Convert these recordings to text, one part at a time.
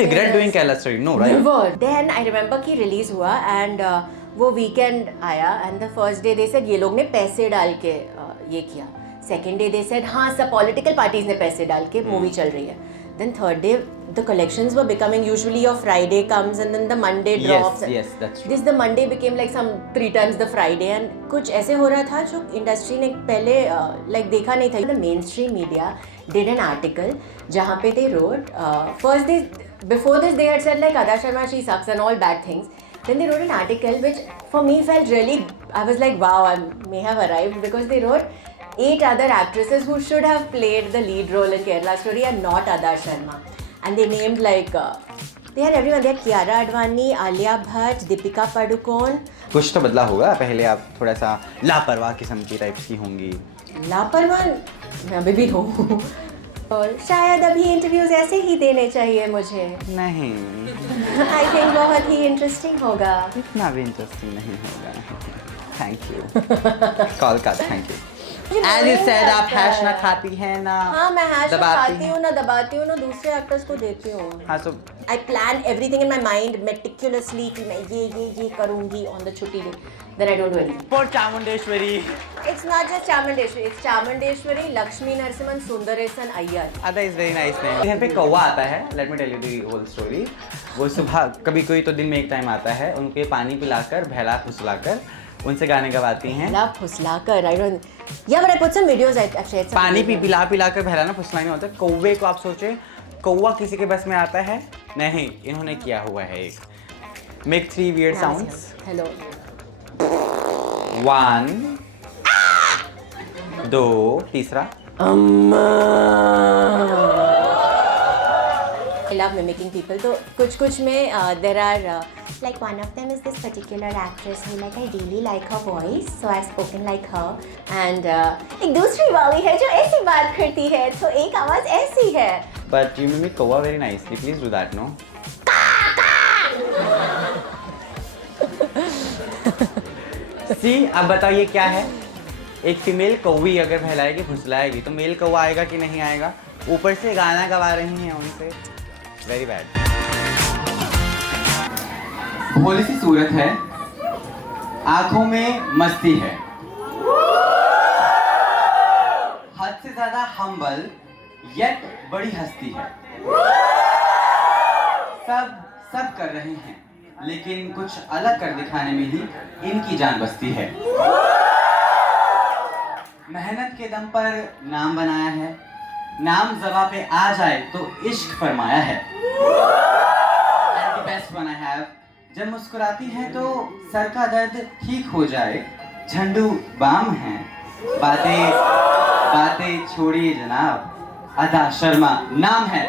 regret doing Kerala story? No, right? Never. Then I remember कि release हुआ and वो weekend आया and the first day they said ये लोग ने पैसे डाल के ये किया. Second day they said हाँ सब political parties ने पैसे डाल के movie चल रही है. Then third day the collections were becoming usually your Friday comes and then the Monday drops. Yes, that's true. This the Monday became like some 3 times the Friday and कुछ ऐसे हो रहा था जो industry ने पहले like देखा नहीं था. The mainstream media did an article जहाँ पे they wrote first they before this they had said like Ada Sharma she sucks and all bad things. Then they wrote an article which for me felt really, I was like wow, I may have arrived because they wrote 8 other actresses who should have played the lead role in Kerala Story and not Ada Sharma. And they named like they had everyone. They had Kiara Advani, Alia Bhatt, Deepika Padukone. कुछ तो बदला होगा. पहले आप थोड़ा सा लापरवाह किस्म की टाइप्स की होंगी. लापरवाह मैं अभी भी हूँ और शायद अभी इंटरव्यूज ऐसे ही देने चाहिए मुझे. नहीं. आई थिंक बहुत ही इंटरेस्टिंग होगा. इतना भी इंटरेस्टिंग नहीं होगा. Thank you. कॉल का thank you. As you said, आप हैश ना खाती हैं ना. हाँ मैं हैश खाती हूँ ना दबाती हूँ ना दूसरे एक्टर्स को देती हूँ. हाँ so I plan everything in my mind meticulously कि मैं ये करूँगी on the छुट्टी day. Then I don't do anything. For Chamundeshwari. It's not just Chamundeshwari. It's Chamundeshwari, Lakshmi Narasimhan, Sundaresan Iyer. That is very nice name. यहाँ पे कौवा आता है. Let me tell you the whole story. वो सुबह कभी कोई तो दिन में एक टाइम आता है. उनके पानी पिलाकर भैला फुसलाकर उनसे गाने गवाती हैं. भैला फुसलाकर I don't. Yeah, but I put some videos. I've shared some. पानी पिलाकर भैला ना फुसलाने होता है. कौवे को आप सोचे कौवा किसी के बस में आता है? नहीं, इन्होंने किया हुआ है एक. Make 3 weird sounds. Hello. 1 2 तीसरा. I love mimicking people. तो कुछ में there are like one of them is this particular actress who like I really like her voice, so I've spoken like her. And एक दूसरी वाली है जो ऐसी बात करती है, तो एक आवाज ऐसी है. But you mimic कौवा very nicely. Please do that, no? See, अब बताइए क्या है? एक फीमेल कौवी अगर फैलाएगी फुसलाएगी तो मेल कौवा आएगा कि नहीं आएगा? ऊपर से गाना गवा रही हैं उनसे. Very bad. भोली सी सूरत है, आंखों में मस्ती है, हद से ज्यादा हम्बल येट बड़ी हस्ती है. सब कर रहे हैं लेकिन कुछ अलग कर दिखाने में ही इनकी जान बसती है. मेहनत के दम पर नाम बनाया है, नाम ज़बां पे आ जाए तो इश्क फरमाया है. And the best one I have, जब मुस्कुराती है तो सर का दर्द ठीक हो जाए. झंडू बाम है, बातें छोड़िए जनाब, अदा शर्मा नाम है.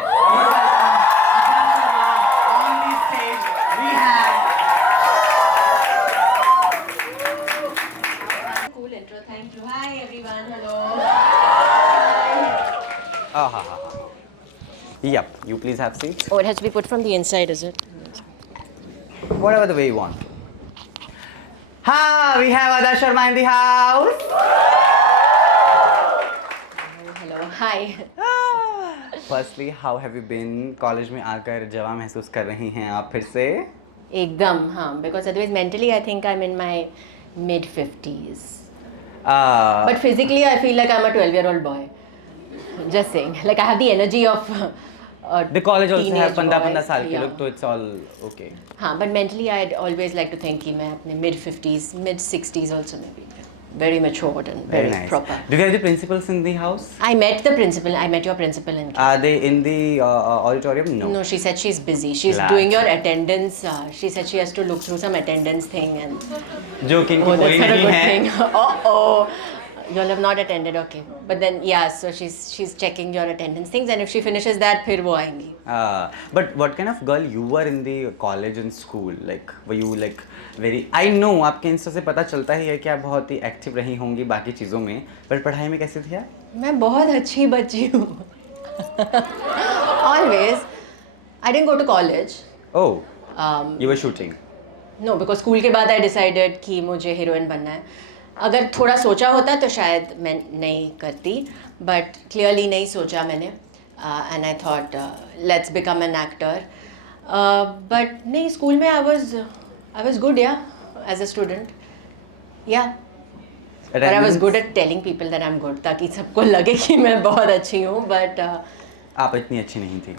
Yep, you please have seats. Oh, it has to be put from the inside, is it? Whatever the way you want. Ha! We have Ada Sharma in the house. Hello, hi. Firstly, how have you been? College में आकर जवां महसूस कर रही हैं आप फिर से? एकदम हाँ, because otherwise mentally I think I'm in my mid-50s. But physically I feel like I'm a 12-year-old boy. Just saying, like I have the energy of the college also have 15 साल के लोग, तो it's all okay. हाँ, but mentally I'd always like to think कि मैं अपने mid-50s, mid-60s also maybe. Very matured and very nice. Proper. Do you have the principals in the house? I met the principal. I met your principal in. Are they in the auditorium? No. No, she said she's busy. She's doing your attendance. She said she has to look through some attendance thing and. जो कि इनकी पूरी नहीं है. Oh. You'll have not attended, okay. But then, yeah, so she's checking your attendance things, and if she finishes that, फिर वो आएंगी. But what kind of girl you were in the college and school? Like, were you like very? I know आपके Insta से पता चलता ही है कि आप बहुत ही एक्टिव रही होंगी बाकी चीज़ों में, पर पढ़ाई में कैसे थी आप? मैं बहुत अच्छी बच्ची हूँ. Always. I didn't go to college. Oh. You were shooting. No, because school के बाद I decided कि मुझे हीरोइन बनना है. अगर थोड़ा सोचा होता तो शायद मैं नहीं करती, बट क्लियरली नहीं सोचा मैंने. And I thought let's become an actor. But नहीं, स्कूल में आई वाज गुड या एज अ स्टूडेंट या, और I was good at telling people that I am good, ताकि सबको लगे कि मैं बहुत अच्छी हूँ, बट आप इतनी अच्छी नहीं थी.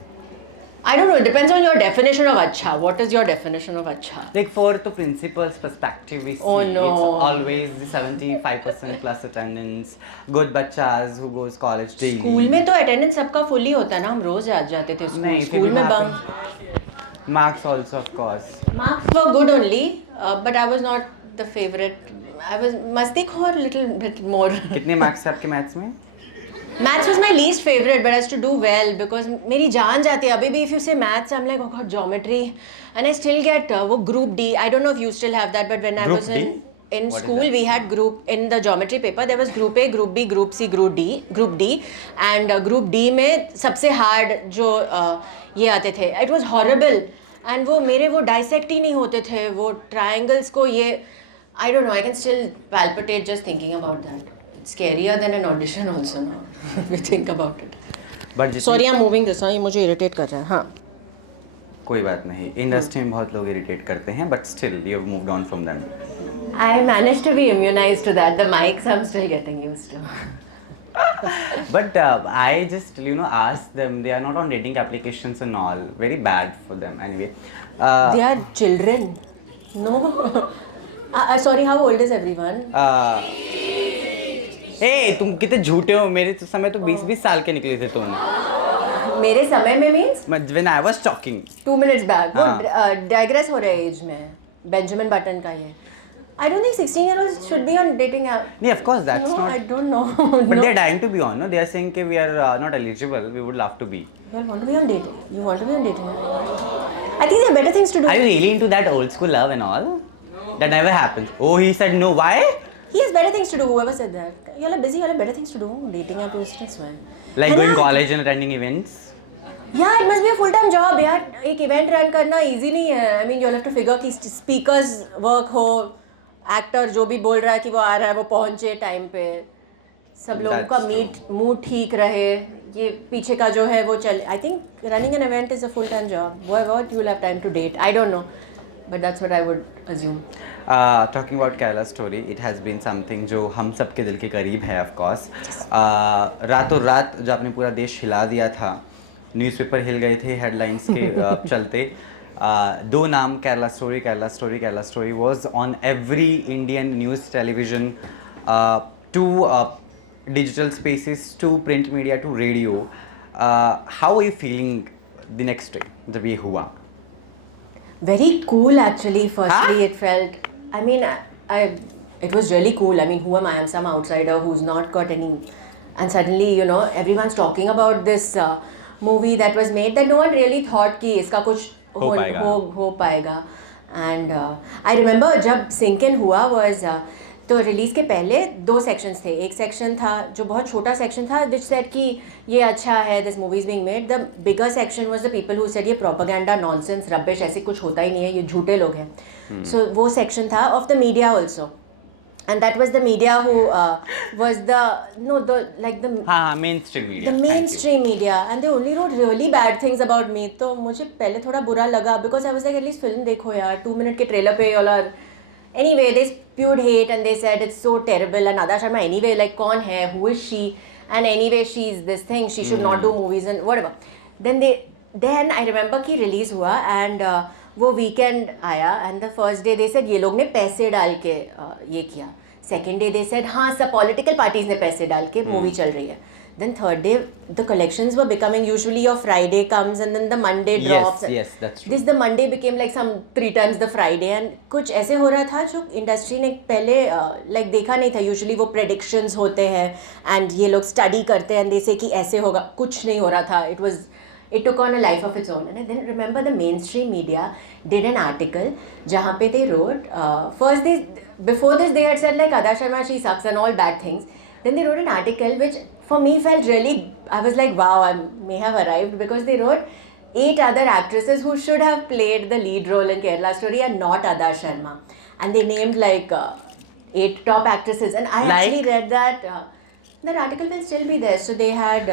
I don't know, it depends on your definition of अच्छा. What is your definition of अच्छा? Like for the principal's perspective, we see Oh, no. it's always the 75% plus attendance, good bachas who goes college daily. School में तो attendance सबका full ही होता है ना, हम रोज आ जाते थे स्कूल. नहीं, स्कूल में marks also of course. marks were good only, but I was not the favorite. I was मस्तीखोर little bit more. कितने marks थे आपके maths में? Maths was my least favorite, but I used to do well because मेरी जान जाती है अभी भी. If you say maths, I'm like, oh god, geometry, and I still get वो group D. I don't know if you still have that, but when I was in What is school, that? we had group in the geometry paper. There was group A, group B, group C, group D, and group D में सबसे hard जो ये आते थे. It was horrible, and वो मेरे वो dissect ही नहीं होते थे. वो triangles को ये, I don't know. I can still palpitate just thinking about that. It's scarier than an audition also now. If we think about it. But Sorry, I'm moving this. हाँ, ये मुझे irritate कर रहा है. हाँ. कोई बात नहीं, इंडस्ट्री में बहुत लोग इरिटेट करते हैं, but still you have moved on from them. I managed to be immunized to that. The mics I'm still getting used to. But I just asked them, they are not on dating applications and all, very bad for them anyway. They are children. No. Sorry, how old is everyone? ए तुम कितने झूठे हो, मेरे तो समय तो 20-20 साल के निकले थे तुम. मेरे समय में means? When I was talking. 2 minutes back. हाँ. वो digress हो रहा है एज में. बेंजामिन बटन का ये. I don't think 16-year-olds should be on dating app. No, of course that's No, not. I don't know. But No. they're dying to be on. No, they are saying that we are not eligible. We would love to be. You all want to be on dating? You want to be on dating app? I think there are better things to do. Are you really into that old school love and all? That never happens. Oh, he said no. Why? He has better things to do. Whoever said that. You all are busy. You all have better things to do. Dating app is just man. Like है going ना? college and attending events. Yeah, it must be a full-time job. यार एक event run करना easy नहीं है. I mean, you all have to figure कि speakers work हो, actor जो भी बोल रहा है कि वो आ रहा है वो पहुंचे time पे, सब लोगों का mood ठीक रहे, ये पीछे का जो है वो चले. I think running an event is a full-time job. What you will have time to date? I don't know, but that's what I would assume. Talking about Kerala story, it has been something जो हम सब के दिल के करीब है of course. रातों रात जो आपने पूरा देश हिला दिया था, न्यूज़पेपर हिल गए थे हेडलाइंस के चलते. दो नाम, Kerala story was on every Indian news television, to digital spaces, to print media, to radio. How are you feeling the next day जब ये हुआ? Very cool actually. Firstly, Huh? it felt. I mean, it was really cool. I mean, who am I? I'm some outsider who's not got any. And suddenly, everyone's talking about this movie that was made that no one really thought कि इसका कुछ हो पाएगा. And I remember जब Sink In हुआ was तो release के पहले 2 सेक्शंस थे. एक सेक्शन था जो बहुत छोटा सेक्शन था which said कि ये अच्छा है, this movie is being made. The bigger section was the people who said ये propaganda, nonsense, rubbish, ऐसे कुछ होता ही नहीं है, ये झूठे लोग हैं. So वो सेक्शन था of the media also. And that was the media who was mainstream media. The mainstream media, and they only wrote really bad things about me. तो मुझे पहले थोड़ा बुरा लगा because I was like, at least film देखो यार, 2 minute के trailer पे all are. Anyway, they spewed hate and they said it's so terrible. And Ada Sharma anyway, like कौन है, who is she? And anyway, she's this thing, she should not do movies and whatever. Then I remember कि release हुआ and वो weekend आया and the first day they said ये लोग ने पैसे डाल के ये किया. Second day they said हाँ सब political parties ने पैसे डाल के movie चल रही है. Then third day the collections were becoming, usually your Friday comes and then the Monday drops. Yes, that's true. The Monday became like some 3 times the Friday and कुछ ऐसे हो रहा था जो इंडस्ट्री ने पहले like देखा नहीं था. Usually वो predictions होते हैं and ये लोग study करते हैं and they say कि ऐसे होगा, कुछ नहीं हो रहा था. It took on a life of its own. And then remember the mainstream media did an article जहाँ पे they wrote before this they had said like Ada Sharma she sucks and all bad things. Then they wrote an article which for me felt really, I was like wow, I may have arrived, because they wrote 8 other actresses who should have played the lead role in Kerala Story and not Ada Sharma. And they named like 8 top actresses and I actually read that. That article will still be there. So they had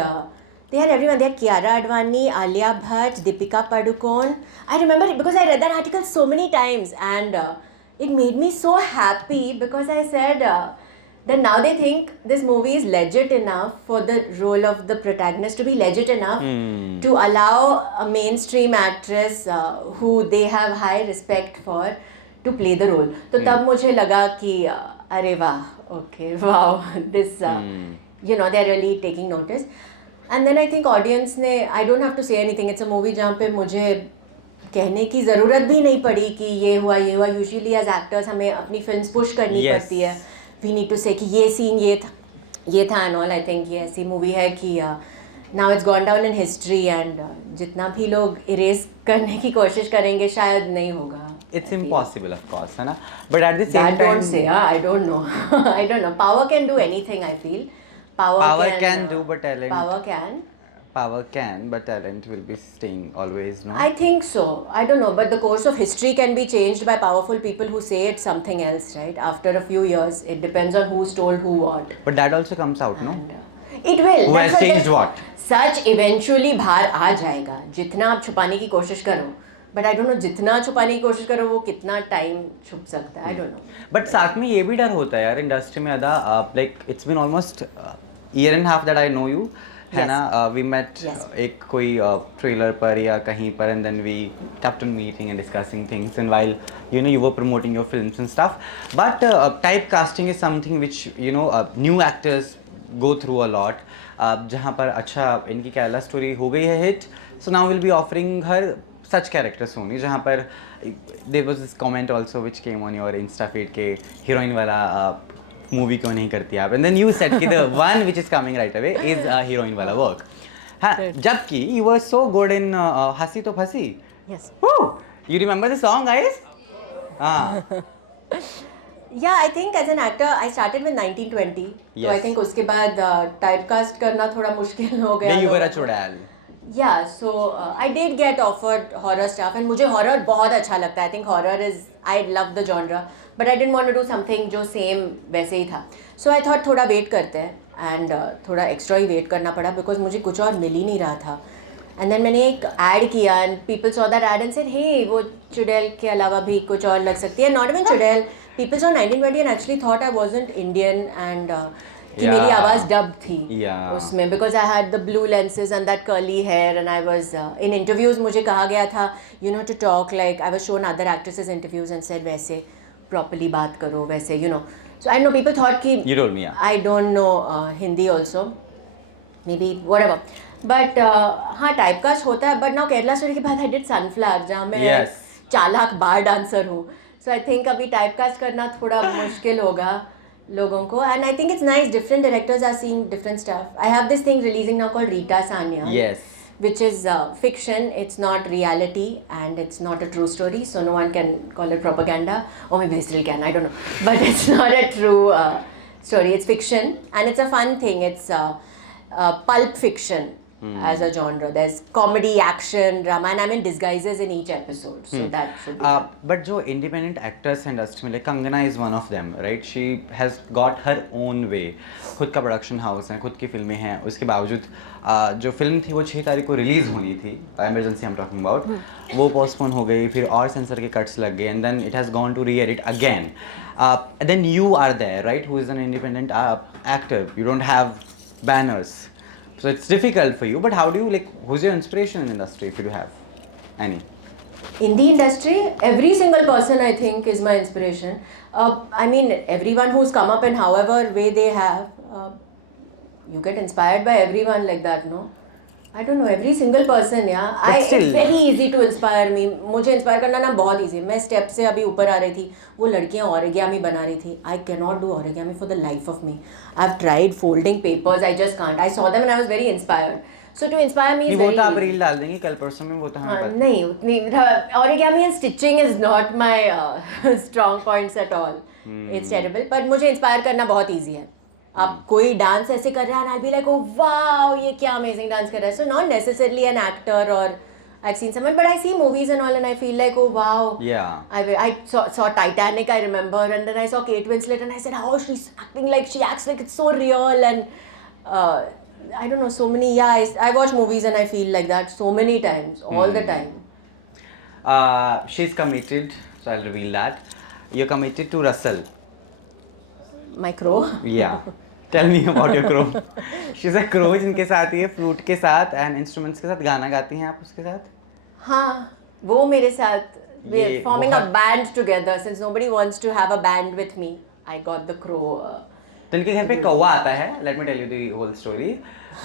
They had everyone. They had Kiara Advani, Alia Bhatt, Deepika Padukone. I remember it because I read that article so many times, and it made me so happy because I said that now they think this movie is legit enough for the role of the protagonist to be legit enough to allow a mainstream actress who they have high respect for to play the role. तो तब मुझे लगा कि अरे वाह, okay, wow, this you know, they're really taking notice. And then I think audience ने, I don't have to say anything, it's a movie जहाँ पे मुझे कहने की ज़रूरत भी नहीं पड़ी कि ये हुआ. Usually as actors हमें अपनी films push करनी पड़ती है. We need to say कि ये scene ये था and all. I think ये ऐसी movie है कि now it's gone down in history and जितना भी लोग erase करने की कोशिश करेंगे शायद नहीं होगा. It's impossible, of course, है ना? But at the same time, don't say. I don't know. I don't know. Power can do anything. I feel. Power can do, but talent. Power can, but talent will be staying always, no? I think so. I don't know, but the course of history can be changed by powerful people who say it's something else, right? After a few years, it depends on who's told who what. But that also comes out, no? And, it will. Who has changed what? Sach eventually बाहर आ जाएगा. जितना आप छुपाने की कोशिश करो. But I don't know, जितना छुपाने की कोशिश करो वो कितना टाइम छुप सकता है. I don't know. But साथ में ये भी डर होता है यार इंडस्ट्री में अदा, like it's been almost year and a half that I know you, है ना? We met एक कोई ट्रेलर पर या कहीं पर, and then we kept on meeting and discussing things, and while you know you were promoting your films and stuff. But typecasting is something which you know new actors go through a lot. जहाँ पर अच्छा इनकी Kerala story हो गई है hit, so now we'll be offering her such characters only. जहाँ पर there was this comment also which came on your Insta feed के हीरोइन वाला मूवी क्यों नहीं करती आप, and then you said कि the one which is coming right away is heroine वाला work. हाँ, जबकि you were so good in हंसी तो फंसी. Yes. Woo! You remember the song, guys? हाँ. Yeah, I think as an actor I started with 1920. Yes. So I think उसके बाद typecast करना थोड़ा मुश्किल हो गया. Then you were a चुड़ैल. Yeah, so I did get offered horror stuff and मुझे horror बहुत अच्छा लगता है. I think horror is, I love the genre, but I didn't want to do something जो same वैसे ही था. So I thought थोड़ा wait करते हैं and थोड़ा extra ही wait करना पड़ा because मुझे कुछ और मिल ही नहीं रहा था. And then मैंने एक ad किया and people saw that ad and said, hey, वो चुड़ैल के अलावा भी कुछ और लग सकती है. Not even चुड़ैल. People saw 1920 and actually thought I wasn't Indian and कि मेरी आवाज़ डब थी उसमें because I had the blue lenses and that curly hair and I was in interviews मुझे कहा गया था you know to talk like I was shown other actresses interviews and said वैसे properly बात करो वैसे you know. So I know people thought कि You told me, yeah. I don't know Hindi also maybe whatever but हाँ typecast होता है but now Kerala story के बाद I did Sunflower जहाँ मैं चालाक बार डांसर हूँ. So I think अभी typecast करना थोड़ा मुश्किल होगा लोगों को and I think it's nice, different directors are seeing different stuff. I have this thing releasing now called Rita Sanya. Yes. Which is fiction, it's not reality and it's not a true story, so no one can call it propaganda, or maybe they still can, I don't know. But it's not a true story, it's fiction and it's a fun thing, it's pulp fiction as a genre. There's comedy, action, drama and I'm in disguises in each episode, so that should be fun. But जो independent actors industry में like Kangana is one of them, right? She has got her own way. खुद का production house है, खुद की फिल्में हैं. उसके बावजूद जो फिल्म थी वो 6 तारीख को रिलीज होनी थी, emergency I'm talking about, वो postpone हो गई, फिर और सेंसर के cuts लग गए, and then it has gone to re-edit again. And then you are there, right? Who is an independent actor? You don't have banners. So it's difficult for you, but how do you like, who's your inspiration in the industry if you do have any? In the industry, every single person I think is my inspiration. I mean, everyone who's come up in however way they have, you get inspired by everyone like that, no? I don't know, every single person, yeah. It's very easy to inspire me. मुझे inspire करना ना बहुत easy. मैं step से अभी ऊपर आ रही थी, वो लड़कियाँ origami बना रही थी. I cannot do origami for the life of me. I've tried folding papers, I just can't. I saw them and I was very inspired. So to inspire me is very easy. वो तो आप reel डाल देंगी कल परसों में, वो तो हमें पता नहीं उतनी origami and stitching is not my strong points at all. It's terrible. But मुझे inspire करना बहुत easy है. आप कोई डांस ऐसे कर रहा है and I'll be like, oh wow, ये क्या amazing डांस कर रहा है. So not necessarily an actor or I've seen someone, but I see movies and all and I feel like, oh wow. Yeah. I saw Titanic, I remember, and then I saw Kate Winslet and I said, oh, she's acting like she acts like it's so real and I don't know, so many. Yeah, I watch movies and I feel like that so many times, all the time. She's committed, so I'll reveal that. You're committed to Russell. My crow. Yeah. Tell me about your crow. She's a crow जिनके साथ ये flute के साथ and instruments के साथ गाना गाती हैं आप उसके साथ? हाँ, वो मेरे साथ. We're ये forming a बहुत- band together since nobody wants to have a band with me. I got the crow. तो इनके घर पे कौवा आता है. Let me tell you the whole story.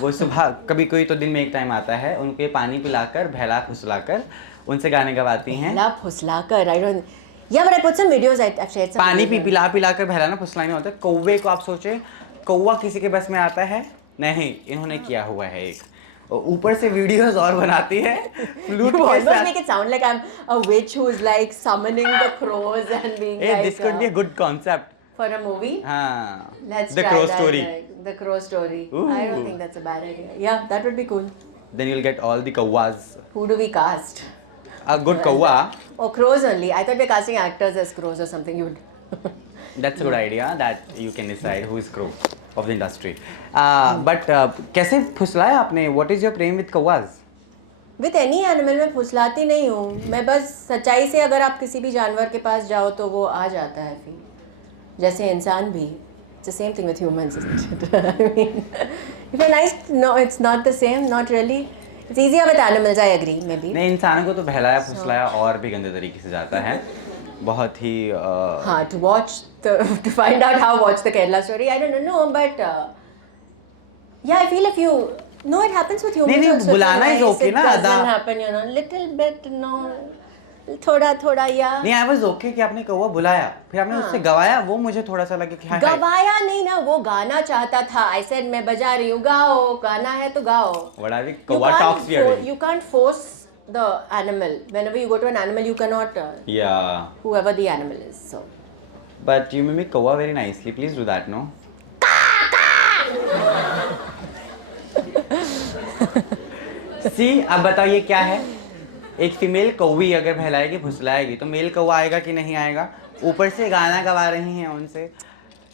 वो सुबह कभी कोई तो दिन में एक टाइम आता है, उनके पानी पिलाकर बहला फुसलाकर उनसे गाने गवाती हैं. बहला फुसलाकर. I don't. Yeah, but I put some videos. I've shared some. पानी videos. पिलाकर बहलाना फुसलाना होता है. कौवे को आप सोचे, कौवा किसी के बस में आता है? नहीं, इन्होंने किया हुआ है एक. और ऊपर से वीडियोस और बनाती है फ्लूट You के almost साथ. make it sound like I'm a witch who's like summoning the crows and being Hey, like this could be a good concept. for a movie. हाँ. Let's The try crow that, story. like, the crow story. I Ooh. don't think that's a bad idea. Yeah, that would be cool. Then you'll get all the kauwas. Who do we cast? A good kauwa. Oh, crows only. I thought we're casting actors as crows or something. You'd. That's a good idea that you can decide who is crow of the industry. But कैसे फुसलाया आपने? What is your prem with kauwas? With any animal मैं फुसलाती नहीं हूँ. मैं बस सच्चाई से अगर आप किसी भी जानवर के पास जाओ तो वो आ जाता है फिर. जैसे इंसान भी. It's the same thing with humans, isn't it? I mean, if you're nice, no, it's not the same. Not really. It's easier with animals. I agree, maybe. नहीं, इंसानों को तो बहलाया फुसलाया और भी गंदे तरीके से जाता है. बहुत ही हाँ, to watch to find out how watch the Kerala story. I don't know, but yeah, I feel if you no, it happens with humans नहीं, also. if बुलाना you're is nice, okay it ना, doesn't अदा. happen, you know, little bit, no, थोड़ा yeah. नहीं, I was okay कि आपने कौवा बुलाया, फिर आपने उससे गवाया, वो मुझे थोड़ा सा लगे कि हाँ. गवाया नहीं ना, वो गाना चाहता था. I said मैं बजा रही हूँ, गाओ, गाना है तो गाओ. What are we? You Kauwa can't talks weirdly. you can't force the animal. Whenever you go to an animal, you cannot Yeah. whoever the animal is. So. But you mimic kauwa very nicely. Please do that, no? See, अब बताओ ये क्या है? एक female कौवी अगर बहलाएगी फुसलाएगी तो mail कौवा आएगा कि नहीं आएगा? ऊपर से गाना गवा रही हैं उनसे.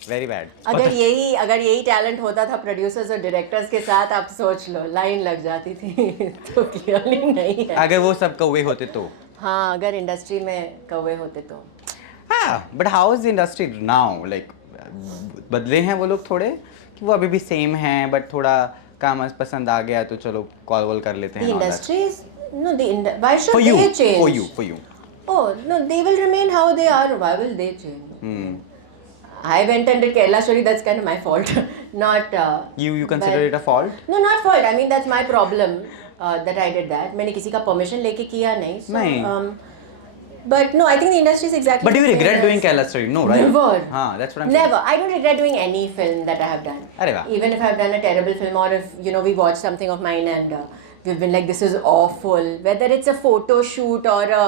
Very bad. अगर यही टैलेंट होता था प्रोड्यूसर्स और डायरेक्टर्स के साथ, आप सोच लो लाइन लग जाती थी. तो क्लियरली नहीं है. अगर वो सब कौवे होते तो. हाँ, अगर इंडस्ट्री में कौवे होते तो. हाँ, but how is the industry now? Like बदले हैं वो लोग थोड़े कि वो अभी भी सेम हैं बट थोड़ा काम पसंद आ गया तो चलो कॉल वॉल कर लेते हैं. The industry is no why should For you, they change? for you. Oh no, they will remain how they are. Why will they change? I went and did Kerala story. That's kind of my fault. Not. You consider but- it a fault? No, not fault. I mean that's my problem that I did that. मैंने किसी का permission लेके किया नहीं. So, नहीं. But no, I think the industry is exactly. But do you the same regret doing as- Kerala story? No, right? Never. हाँ, that's what I'm saying. Never. I don't regret doing any film that I have done. अरे वाह. Even if I've done a terrible film, or if we watched something of mine and we've been like, this is awful. Whether it's a photo shoot or a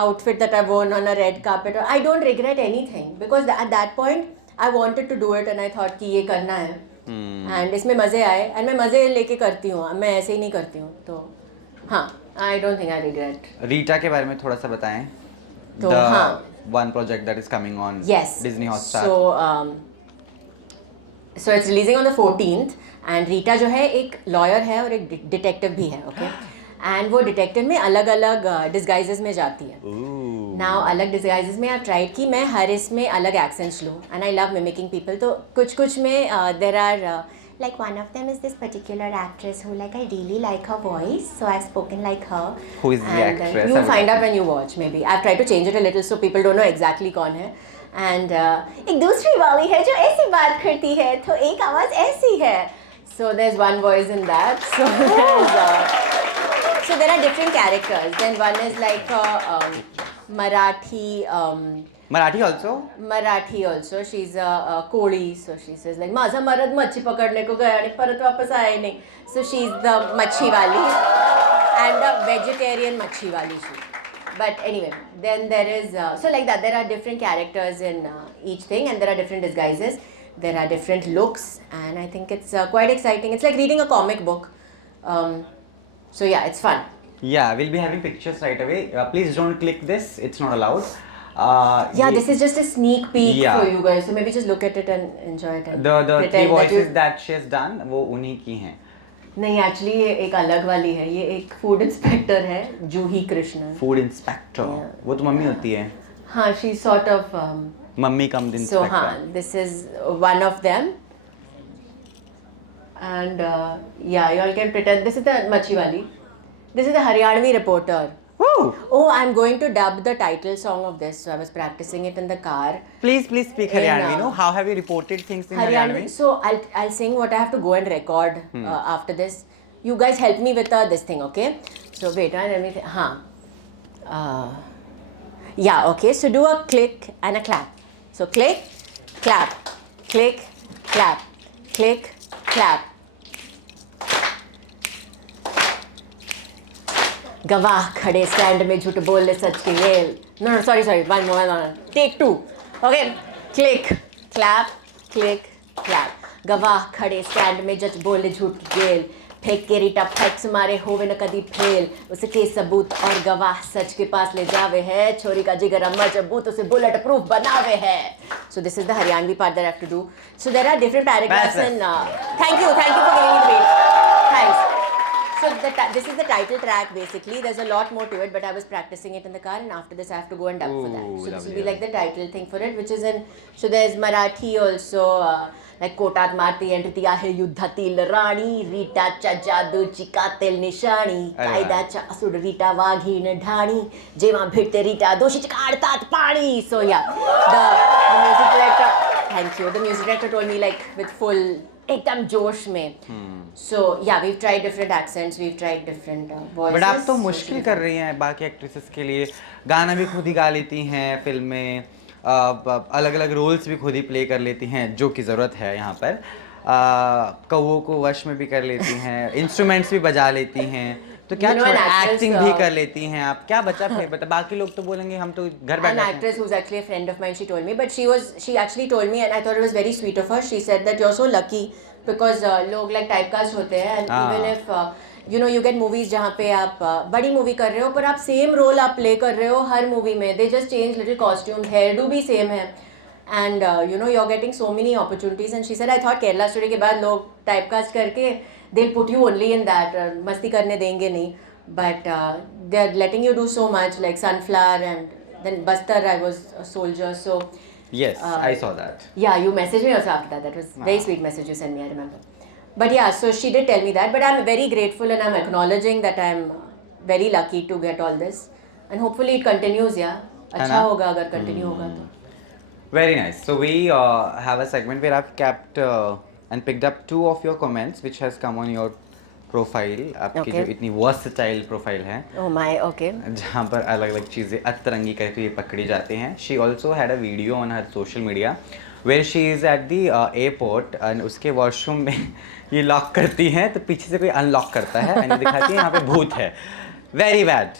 outfit that I've worn on a red carpet, or I don't regret anything because at that point I wanted to do it and I thought कि ये करना है. And इसमें मज़े आए and मैं मज़े लेके करती हूँ. मैं ऐसे ही नहीं करती हूँ. तो हाँ, I don't think I regret. Rita के बारे में थोड़ा सा बताएं. तो The हाँ. one project that is coming on Yes. Disney Hotstar. So it's releasing on the 14th and Rita जो है एक लॉयर है और एक डिटेक्टिव भी है. ओके. एंड वो डिटेक्टिव में अलग अलग डिस्गाइजेस में जाती है. नाउ अलग डिस्गाइजेस में आप ट्राइड की मैं हर इसमें अलग एक्सेंट्स लूँ and I love mimicking people. तो कुछ में there are like one of them is this particular actress who like I really like her voice, so I've spoken like her. Who is the And, actress? You'll find out when you watch maybe. I've tried to change it a little so people don't know exactly कौन है. And एक दूसरी वाली है जो ऐसी बात करती है तो एक आवाज़ ऐसी है. So there's one voice in that. So so there are different characters. Then one is like Marathi also? Marathi also. She's a Koli, so she says like माझा मर्द मच्छी पकड़ने को गया आणि परत वापस आया ही नहीं. So she's the मच्छी वाली and a vegetarian मच्छी वाली she. But anyway, then there is so like that. There are different characters in each thing, and there are different disguises. There are different looks, and I think it's quite exciting. It's like reading a comic book. So yeah, it's fun. Yeah, we'll be having pictures right away. Please don't click this. It's not allowed. Yeah, this is just a sneak peek Yeah. for you guys. So maybe just look at it and enjoy it. And The three pretend that voices you- that she has done, वो उन्हीं की हैं. नहीं actually ये एक अलग वाली है, ये एक फूड इंस्पेक्टर है जूही कृष्णन. फूड इंस्पेक्टर, वो तो मम्मी होती है. हाँ, शी सॉर्ट ऑफ मम्मी कम दिन so हाँ, this is one of them. And yeah, you all can pretend this is the Machi wali. This is the Haryanvi reporter. Oh, I'm going to dub the title song of this. So I was practicing it in the car. Please speak Haryanvi. No, how have you reported things in Haryanvi? So I'll sing what I have to go and record after this. You guys help me with this thing, okay? So wait, let me think. Yeah, okay. So do a click and a clap. So click, clap, click, clap, click, clap. गवाह खड़े stand में झूठ बोले सच के L. No, sorry, one more. Take 2. Okay, click, clap, click, clap. गवाह खड़े stand में जज बोले झूठ की गेल. फेंक के रीटा फैक्स मारे होवे न कदी फेल. उसके सबूत और गवाह सच के पास ले जावे है. छोरी का जिगर अम्मा जबूत उसे बुलेट प्रूफ बनावे है. So this is the Haryanvi part that I have to do. So there are different paragraphs and thank you for giving me the weight. Thanks. So this is the title track basically. There's a lot more to it, but I was practicing it in the car, and after this I have to go and dub for that. So this will be like the title thing for it, which is in. So there's Marathi also, like कोटात मारती entry आहे युद्धातील राणी. रीटाच्या जादूची कातेल निशाणी. कायद्याच्या असुड रीटा वाघीण ढाणी. जेव्हा भेटते रीटा दोषीचे काढतात पाणी. So yeah, the music director. Thank you. The music director told me like with full एकदम जोश में. So yeah, we've tried different accents, we've tried different voices. But आप तो मुश्किल कर रही हैं बाकी एक्ट्रेसेस के लिए. गाना भी खुद ही गा लेती हैं फिल्म में, अलग अलग रोल्स भी खुद ही प्ले कर लेती हैं जो कि ज़रूरत है यहाँ पर. कौवों को वश में भी कर लेती हैं, इंस्ट्रूमेंट्स भी बजा लेती हैं, तो क्या एक्टिंग भी कर लेती हैं आप. क्या बचा फिर बता. बाकी लोग तो बोलेंगे हम तो घर बैठे. An actress who's actually a friend of mine, she told me, but she actually told me, and I thought it was very sweet of her. She said that you're so lucky because लोग like typecast होते हैं, and even if you know you get movies जहाँ पे आप बड़ी movie कर रहे हो पर आप सेम रोल आप प्ले कर रहे हो हर मूवी में. They just change little costumes, hairdo भी सेम है, and you know you're getting so many opportunities. And she said I thought Kerala Story के बाद लोग typecast करके they'll put you only in that, मस्ती करने देंगे नहीं, but they're letting you do so much like Sunflower, and then Bastar I was a soldier. So yes, I saw that. Yeah, you messaged me also after that. That was very sweet message you sent me, I remember. But yeah, so she did tell me that, but I'm very grateful and I'm acknowledging that I'm very lucky to get all this, and hopefully it continues. Yeah, अच्छा होगा अगर continue होगा तो. Very nice. So we have a segment where I've kept and picked up 2 of your comments which has come on your profile. आपकी जो इतनी versatile profile है. Oh my, okay. जहाँ पर अलग अलग चीज़ें अतरंगी करके ये पकड़ी जाती हैं. She also had a video on her social media where she is at the airport and उसके washroom में ये लॉक करती हैं तो पीछे से कोई अनलॉक करता है and दिखाती है यहाँ पे भूत है. Very bad.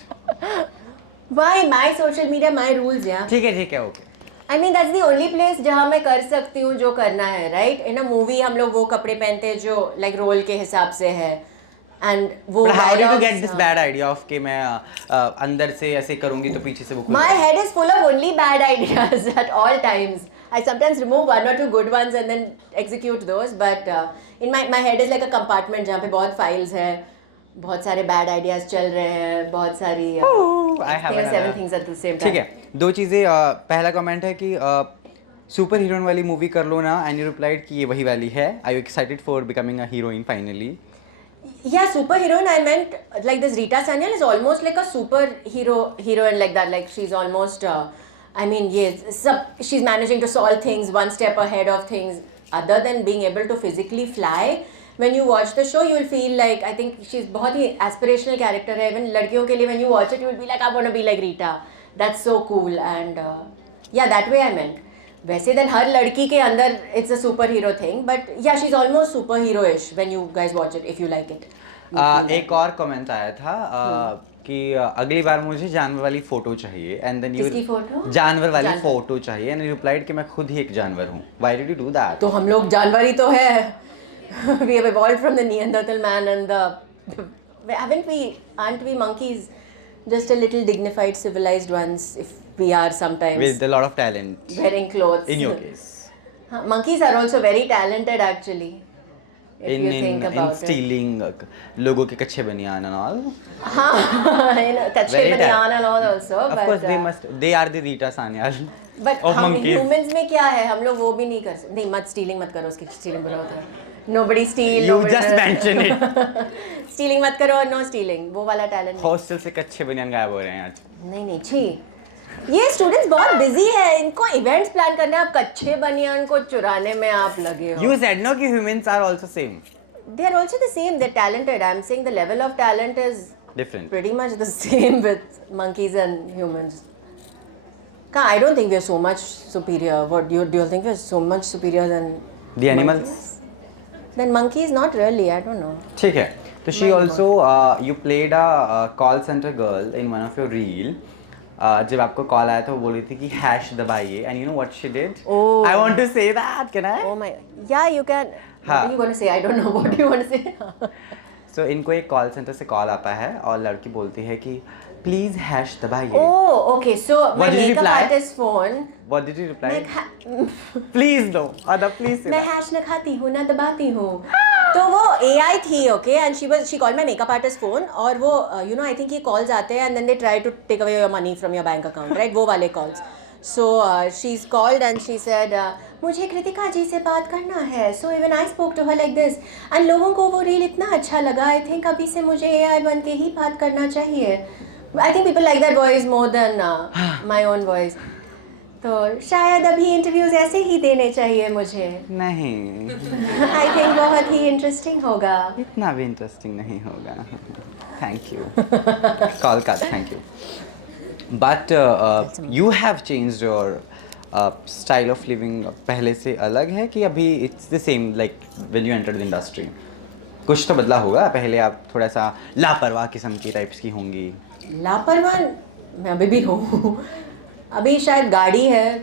Why my social media, my rules, yeah. ठीक है okay. I mean that's the only place जहाँ मैं कर सकती हूँ जो करना है, right? In a movie हम लोग वो कपड़े पहनते हैं जो like रोल के हिसाब से है, and वो. But how did you get this bad idea of कि मैं अंदर से ऐसे करूँगी तो पीछे से वो. My head is full of only bad ideas at all times. I sometimes remove 1 or 2 good ones and then execute those, but in my head is like a compartment जहाँ पे बहुत files है, बहुत सारे bad ideas चल रहे हैं, बहुत सारी 7 things at the same time. ठीक है, 2 चीज़ें. पहला कमेंट है कि सुपर हीरोइन वाली मूवी कर लो ना, एंड यू रिप्लाइड कि ये वही वाली है. Are you excited for becoming a heroine finally? Yeah, superheroine. I meant like this. Rita Sanyal is almost like a heroine like that. Like she's almost. I mean, yes, she's managing to solve things one step ahead of things. Other than being able to physically fly, when you watch the show, you'll feel like I think she's बहुत ही aspirational character है. Even लड़कियों के लिए when you watch it, you'll be like I want to be like Rita. That's so cool, and yeah, that way I meant. वैसे then हर लड़की के अंदर it's a superhero thing, but yeah, she's almost superhero-ish when you guys watch it if you like it. एक और comment आया था कि अगली बार मुझे जानवर वाली फोटो चाहिए, एंड देन किसकी फोटो? जानवर वाली फोटो चाहिए, एंड यू रिप्लाइड कि मैं खुद ही एक जानवर हूँ. Why did you do that? तो हम लोग जानवर ही तो है. We have evolved from the Neanderthal man and aren't we monkeys? Just a little dignified, civilized ones, if we are sometimes. With a lot of talent. Wearing clothes. In your case. Monkeys are also very talented actually. if you think in about it. stealing लोगों के कच्चे बनियान and all. हाँ, you know, कच्चे Very बनियान and all also. Of but, course they are the Rita Sanyal But of हम monkeys. humans में क्या है, हम लोग वो भी नहीं कर सकते. नहीं, मत stealing मत करो, उसकी stealing बुरा होता है. Nobody steal. You nobody just mention it. Stealing मत करो, no stealing. वो वाला talent. हॉस्टल से कच्चे बनियान गायब हो रहे हैं आज. नहीं छी. ये स्टूडेंट्स बहुत बिजी है, इनको इवेंट्स प्लान करने, आप कच्चे बनियान को चुराने में आप लगे हो. You said no कि humans are also same. They are also the same. They're talented. I'm saying the level of talent is Different. pretty much the same with monkeys and humans. I don't think we're so much superior. What do you think we're so much superior than The animals? monkeys? Then monkeys, not really. I don't know. ठीक है. तो she My also you played a call center girl in one of your reel. जब आपको call आया था वो बोली थी कि हैश दबाइए and you know what she did? Oh. I want to say that. Can I? Oh my. Yeah, you can. हाँ. What are you going to say? I don't know. What do you want to say? So इनको एक call centre से call आता है और लड़की बोलती है कि प्लीज हैश दबाइए. Oh, okay. So my What did you makeup reply? artist phone. What did you reply? मैं Please no. Ada please say मैं that. हैश न खाती हूँ ना दबाती हूँ. तो वो AI थी, okay, and she called my makeup artist phone और वो you know I think ये calls आते हैं and then they try to take away your money from your bank account, right? वो वाले calls. So she's called and she said मुझे कृतिका जी से बात करना है. So even I spoke to her like this and लोगों को वो रील इतना अच्छा लगा. I think अभी से मुझे AI बन के ही बात करना चाहिए. I think people like that voice more than my own voice. तो शायद अभी इंटरव्यूज ऐसे ही देने चाहिए मुझे. नहीं. I think बहुत ही इंटरेस्टिंग होगा. इतना भी इंटरेस्टिंग नहीं होगा. Thank you. Call cut. Thank you. But you have changed your style of living. पहले से अलग है कि अभी it's the same like when you entered the industry? कुछ तो बदला होगा. पहले आप थोड़ा सा लापरवाह किस्म की टाइप्स की होंगी. लापरवाह मैं अभी भी हूँ. अभी शायद गाड़ी है,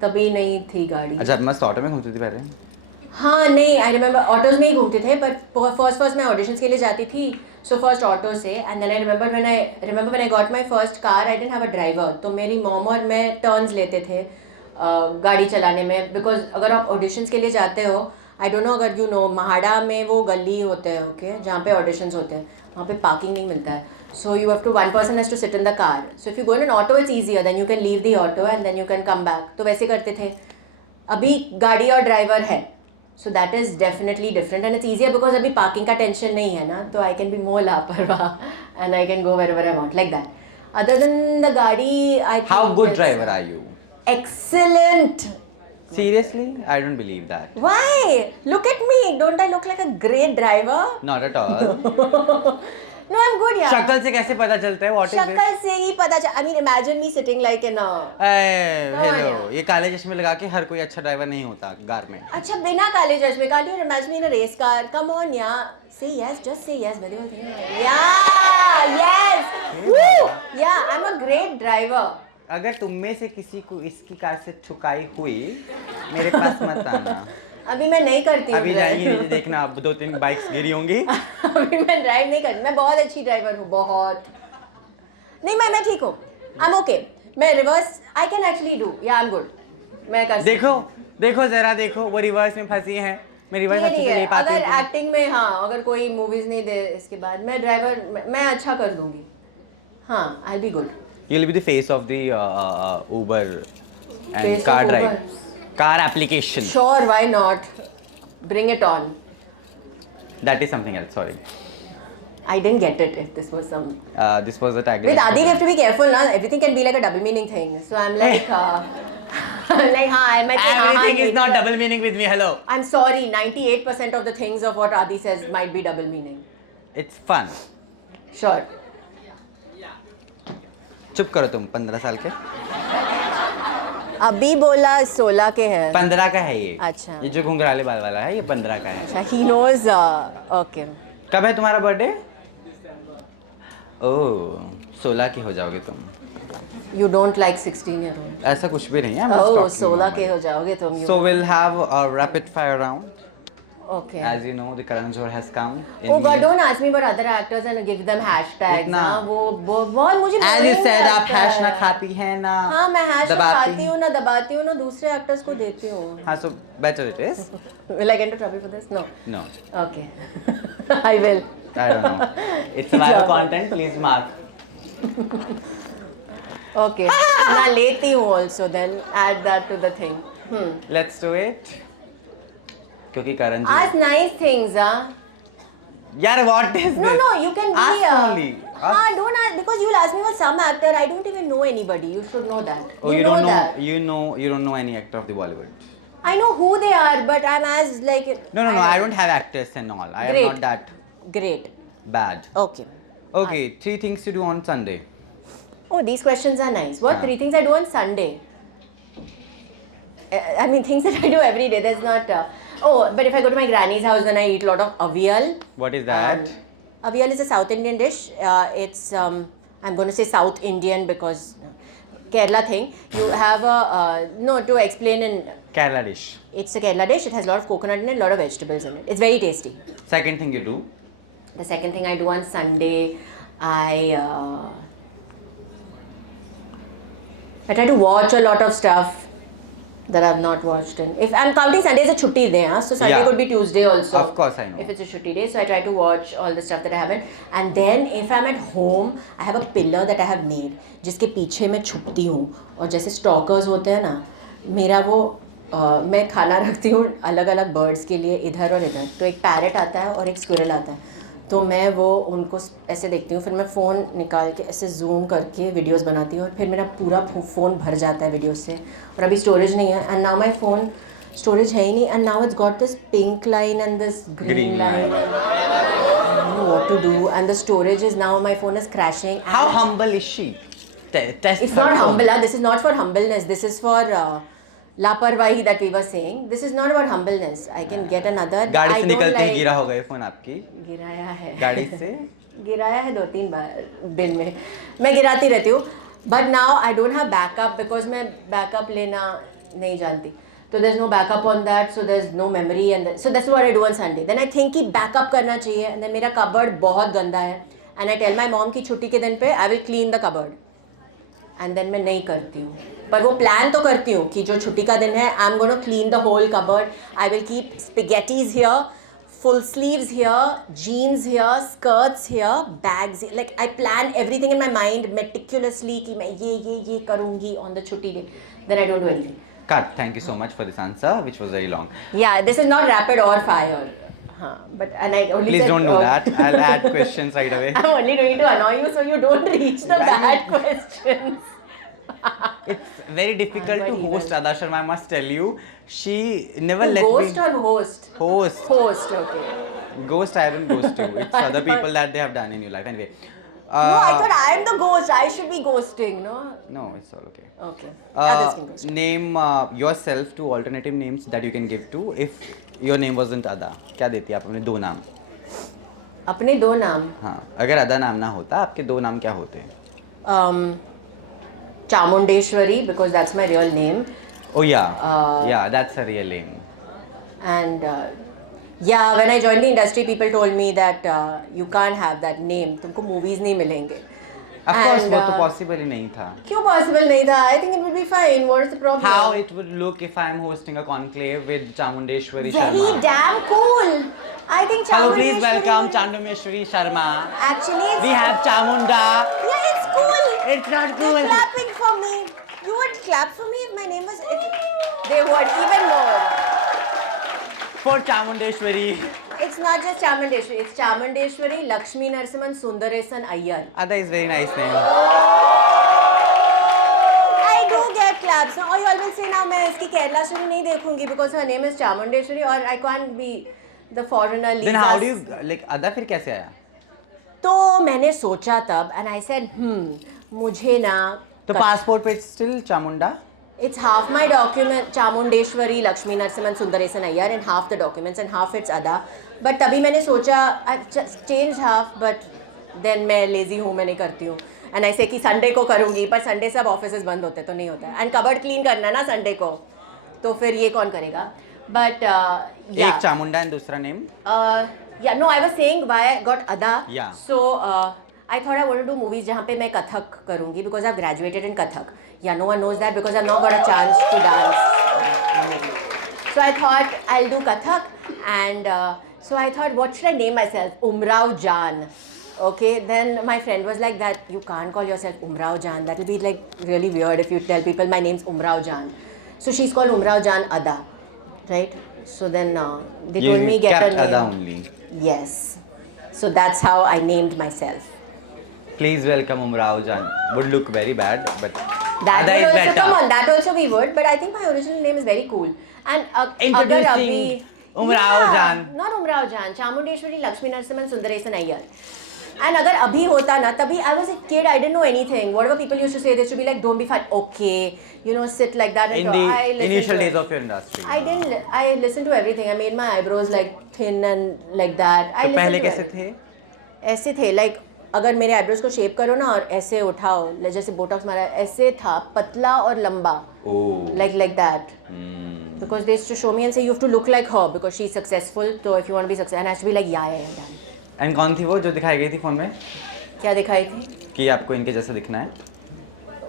तभी नहीं थी गाड़ी. अच्छा, मस्त ऑटो में घूमती थी पहले. हाँ नहीं, आई रिमेंबर ऑटोज में ही घूमते थे, बट फर्स्ट मैं ऑडिशंस के लिए जाती थी. सो फर्स्ट ऑटो से and then I remember when I got my first car I didn't have a driver. तो मेरी मॉम और मैं टर्न्स लेते थे गाड़ी चलाने में. बिकॉज अगर आप ऑडिशंस के लिए जाते हो, आई डोंट नो अगर यू नो, महाड़ा में वो गली होते हैं, ओके, जहाँ पे ऑडिशंस होते हैं, वहाँ पे पार्किंग नहीं मिलता है. So you have to, one person has to sit in the car. So if you go in an auto, it's easier. Then you can leave the auto and then you can come back. तो वैसे करते थे. अभी गाड़ी और driver है. So that is definitely different and it's easier because अभी parking का tension नहीं है ना. तो I can be more लापरवाह and I can go wherever I want like that. Other than the गाड़ी, I think. How good driver are you? Excellent. Seriously? I don't believe that. Why? Look at me. Don't I look like a great driver? Not at all. No, I'm good, यार. शक्ल से कैसे पता चलता है? What is this? शक्ल से ही पता चल. I mean, imagine me sitting like in a. Hello, ये काले चश्मे लगा के हर कोई अच्छा ड्राइवर नहीं होता कार में. अच्छा, बिना काले चश्मे. Can't you imagine me in a race car? Come on, yeah. Say yes, just say yes. Very well thing. Yeah, yes. Woo! Yeah, I'm a great driver. अगर तुम में से किसी को इसकी कार से ठुकाई हुई, मेरे पास मत आना. अभी मैं नहीं करती हूँ. अभी जाएंगे नीचे देखना, अब 2-3 बाइक्स गिरी होंगी. अभी मैं ड्राइव नहीं करती. मैं बहुत अच्छी ड्राइवर हूँ, बहुत. नहीं, मैं ठीक हूँ. I'm okay. मैं reverse I can actually do. Yeah, I'm good. मैं कर. देखो जरा देखो, वो रिवर्स में फंसी हैं. मैं रिवर्स अच्छे से ले पाती हूँ. अगर एक्टिंग में, हाँ, अगर कोई मूवीज नहीं दे इसके बाद, मैं ड्राइवर मैं अच्छा कर दूंगी. हाँ, I'll be good. You'll be the face of the Uber and Face car of drive. Uber. Car application. Sure, why not? Bring it on. That is something else, sorry. I didn't get it if this was some. This was the tagline. With Adi, we have to be careful, na? Everything can be like a double meaning thing. So I'm like, like, I might say, Everything is not double meaning with me, hello. I'm sorry, 98% of the things of what Adi says might be double meaning. It's fun. Sure. चुप करो तुम, 15 साल के. अभी बोला 16 के हैं. 15 का है ये. अच्छा. ये जो घुंघराले बाल वाला है, ये 15 का है. अच्छा, he knows. Okay. कब है तुम्हारा बर्थडे? ओह, 16 की हो जाओगे तुम. You don't like 16-year-old. ऐसा कुछ भी नहीं है. Oh, 16 के हो जाओगे तुम. So we'll have a rapid fire round. Okay. As you know, the Karan Johar has come. In Oh God, don't ask me about other actors and give them hashtags. इतना- हाँ, वो बहुत मुझे As you boring said, आप लगता hash ना है। खाती हैं ना हाँ, मैं hash ना दबाती खाती हूँ ना दबाती हूँ ना दूसरे एक्टर्स को देती हूँ। हाँ, so better it is. Will I get into trouble for this? No. No, Okay. I will. I don't know. It's survival content. Please mark. Okay. ना लेती हूँ also then add that to the thing. Let's do it. क्योंकि करण जी Ask nice things, huh? यार what is No, this? no, you can be. Ask only. Ask. Don't ask because you'll ask me for some actor. I don't even know anybody. You should know that. Oh, you don't know. that. You don't know any actor of the Bollywood. I know who they are, but I'm as like. No. I don't have actors and all. I Great. am not that Great. bad. Okay. Okay, 3 things to do on Sunday. Oh, these questions are nice. What Yeah. 3 things I do on Sunday? I mean, things that I do every day. There's not. But if I go to my granny's house, then I eat a lot of avial. What is that? Avial is a South Indian dish. It's I'm going to say South Indian because Kerala thing. You have no to explain in. Kerala dish. It's a Kerala dish. It has a lot of coconut in it, a lot of vegetables in it. It's very tasty. Second thing you do. The second thing I do on Sunday, I try to watch a lot of stuff that I've not watched. And if I'm counting Sunday as a chutti day, so Sunday Yeah. could be Tuesday also. Of course, I know. If it's a chutti day, so I try to watch all the stuff that I haven't. And then if I'm at home, I have a pillar that I have made, जिसके पीछे मैं छुपती हूँ और जैसे stalkers होते हैं ना, मेरा वो मैं खाना रखती हूँ अलग अलग बर्ड्स के लिए इधर और इधर. तो एक पैरेट आता है और एक स्क्विरल आता है. तो मैं वो उनको ऐसे देखती हूँ, फिर मैं फ़ोन निकाल के ऐसे जूम करके वीडियोस बनाती हूँ और फिर मेरा पूरा फ़ोन भर जाता है वीडियोस से. और अभी स्टोरेज नहीं है and now my phone storage है ही नहीं and now it's got this pink line and this green line. What to do and the storage is now my phone is crashing. How humble is she? Test It's her not phone. humble. This is not for humbleness. This is for लापरवाही that we were saying. This is not about humbleness. I can get another. गाड़ी I से don't निकलते ही like- गिरा होगा ये phone आपकी गिराया है गाड़ी से. गिराया है 2-3 बार दिन में. मैं गिराती रहती हूँ but now I don't have backup because मैं बैकअप लेना नहीं जानती. तो there is no backup on that so there is no memory and so that's what I do on Sunday. Then I think कि बैकअप करना चाहिए and then मेरा cupboard बहुत गंदा है and I tell my mom की छुट्टी के दिन पे I will clean the cupboard and then मैं नहीं करती हूँ. पर वो प्लान तो करती हूँ कि जो छुट्टी का दिन है I am gonna clean the whole cupboard. I will keep spaghettis here, full sleeves here, jeans here, skirts here, bags. Like I plan everything in my mind meticulously कि मैं ये करूँगी on the छुट्टी day. Then I don't do anything. Cut. Thank you so much for this answer, which was very long. Yeah, this is not rapid or fire. But and I only Please said, don't do that. I'll add questions right away. I'm only doing it to annoy you so you don't reach the bad questions. It's very difficult but to even- host Radha Sharma, I must tell you. She never To let ghost me or host? host. Host, okay. Ghost, I don't ghost you. It's other people that they have done in your life. Anyway. No, I thought I am the ghost. I should be ghosting, no? No, it's all okay. Okay. Others can ghost. Name yourself two alternative names that you can give to if your name wasn't Ada. क्या देती आप अपने 2 नाम? अपने 2 नाम. हाँ, अगर अदा नाम ना होता आपके 2 नाम क्या होते? Chamundeshwari because that's my real name. Oh yeah, yeah, that's a real name. And yeah, when I joined the industry, people told me that you can't have that name. तुमको movies नहीं मिलेंगे. Of course, And, वो तो possible ही नहीं था. क्यों possible नहीं था? I think it would be fine. What is the problem? How it would look if I am hosting a conclave with Chamundeshwari Very Sharma. damn cool. I think Hello, please Chamundeshwari- welcome Chamundeshwari Sharma. Actually, it's, We have Chamunda. yeah, it's cool. It's not They're cool. clapping for me. You would clap for me if my name was. They would even more. For Chamundeshwari. It's not just Chamundeshwari. It's Chamundeshwari Lakshmi Narasimhan Sundaresan Iyer. Ada is very nice name. I do get claps. Or you all will say now मैं इसकी Kerala story नहीं देखूंगी because her name is Chamundeshwari or I can't be the foreigner Lisa. Then how do you like Ada फिर कैसे आया? तो मैंने सोचा तब and I said मुझे ना तो passport पे still Chamunda? It's half my document Chamundeshwari Lakshmi Narasimhan Sundaresan Iyer and half the documents and half it's Ada. But तभी मैंने सोचा I just changed half but then मैं lazy हूँ मैं नहीं करती हूँ. And I say कि संडे को करूँगी पर संडे सब ऑफिसेज बंद होते तो नहीं होता है. And कबर्ड क्लीन करना ना संडे को तो फिर ये कौन करेगा. But एक yeah. चामुंडा एंड दूसरा name. Yeah, no, I was saying why I got Ada. Yeah. So I thought I want to do movies जहाँ पे मैं कथक करूँगी because I've graduated in Kathak. Yeah, no one knows that because I've not got a chance to dance. So I thought I'll do Kathak, and so I thought, what should I name myself? Umrao Jan. Okay, then my friend was like that, you can't call yourself Umrao Jan. That will be like really weird if you tell people my name's Umrao Jan. So she's called Umrao Jan Ada, right? So then they told me get a kept name. Ada only. Yes. So that's how I named myself. Please welcome Umrao Jan. Would look very bad, but That Ada would is also better. come on. That also we would, but I think my original name is very cool. And Introducing Umrao Jan. Not Umrao Jan. Chamundeshwari Lakshmi Narasimhan Sundaresan Iyer. And अगर अभी होता ना तभी I was a kid, I didn't know anything. Whatever people used to say, they used to be like, don't be fat. Okay, you know, sit like that. In and the I listened initial to days it. of your industry. I didn't. I listened to everything. I made my eyebrows like thin and like that. I तो listened पहले to कैसे everything. थे? ऐसे थे like अगर मेरे eyebrows को shape करो ना और ऐसे उठाओ जैसे बोटॉक्स मारा ऐसे था पतला और लंबा Oh. like that because they used to show me and say you have to look like her because she's successful so if you want to be successful and I have to be like yeah. And कौन थी वो जो दिखाई गई थी phone में क्या दिखाई थी कि आपको इनके जैसा दिखना है?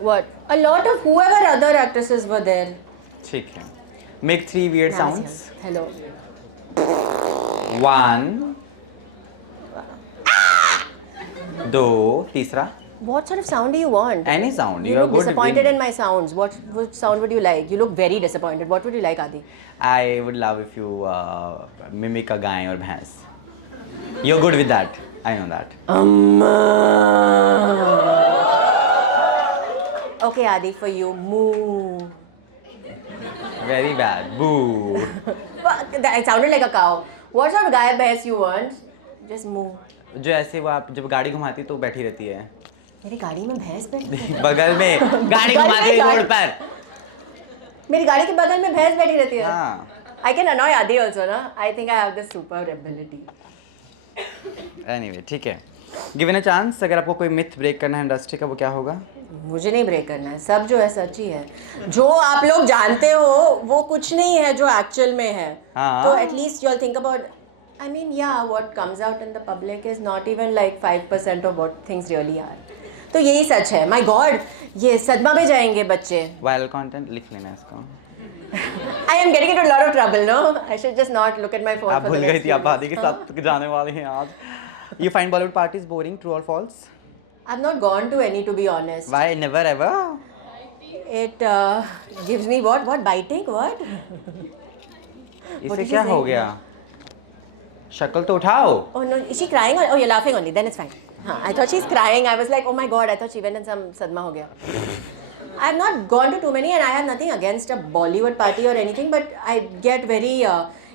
what a lot of whoever other actresses were there. ठीक है. Make 3 weird sounds. Hello. 1 2 तीसरा. What sort of sound do you want? Any sound. You are look good. disappointed in my sounds. What sound would you like? You look very disappointed. What would you like, Adi? I would love if you mimic a गाय और भैंस. You're good with that. I know that. Okay, Adi, for you. Moo. Very bad. Boo. It sounded like a cow. What sort of guy bhais you want? Just moo. जो ऐसे वो आप जब गाड़ी घुमाती तो बैठी रहती है मेरी गाड़ी में भैंस बैठी है? बगल में गाड़ी घुमाती है रोड पर. मेरी गाड़ी के बगल में भैंस बैठी रहती है? हाँ. I can annoy Adi also, ना? I think I have this super ability. Anyway, ठीक है. Given a chance, अगर आपको कोई मिथ ब्रेक करना है इंडस्ट्री का वो क्या होगा? मुझे नहीं ब्रेक करना है. सब जो है सच ही है. जो आप लोग जानते हो वो कुछ नहीं है जो एक्चुअल में है. हाँ. तो at least you'll think about. I mean, yeah, what comes out in the public is not even like 5% of what things really are. तो यही सच है. My God, ये सदमा में जाएंगे बच्चे. वायरल कंटेंट लिख लेना इसको. I am getting into a lot of trouble, no? I should just not look at my phone. आप for the भूल गई next थी few आप आदि के minutes. साथ जाने वाले हैं आज. You find Bollywood parties boring, true or false? I've not gone to any, to be honest. Why never ever? It gives me what? What biting? What? इससे did क्या you हो say? गया? शक्ल तो उठाओ. Oh no, is she crying? Oh, you're laughing only. Then it's fine. I thought she's crying. I was like, oh my God, I thought she went in some sadma ho gaya. I have not gone to too many, and I have nothing against a Bollywood party or anything, but I get very.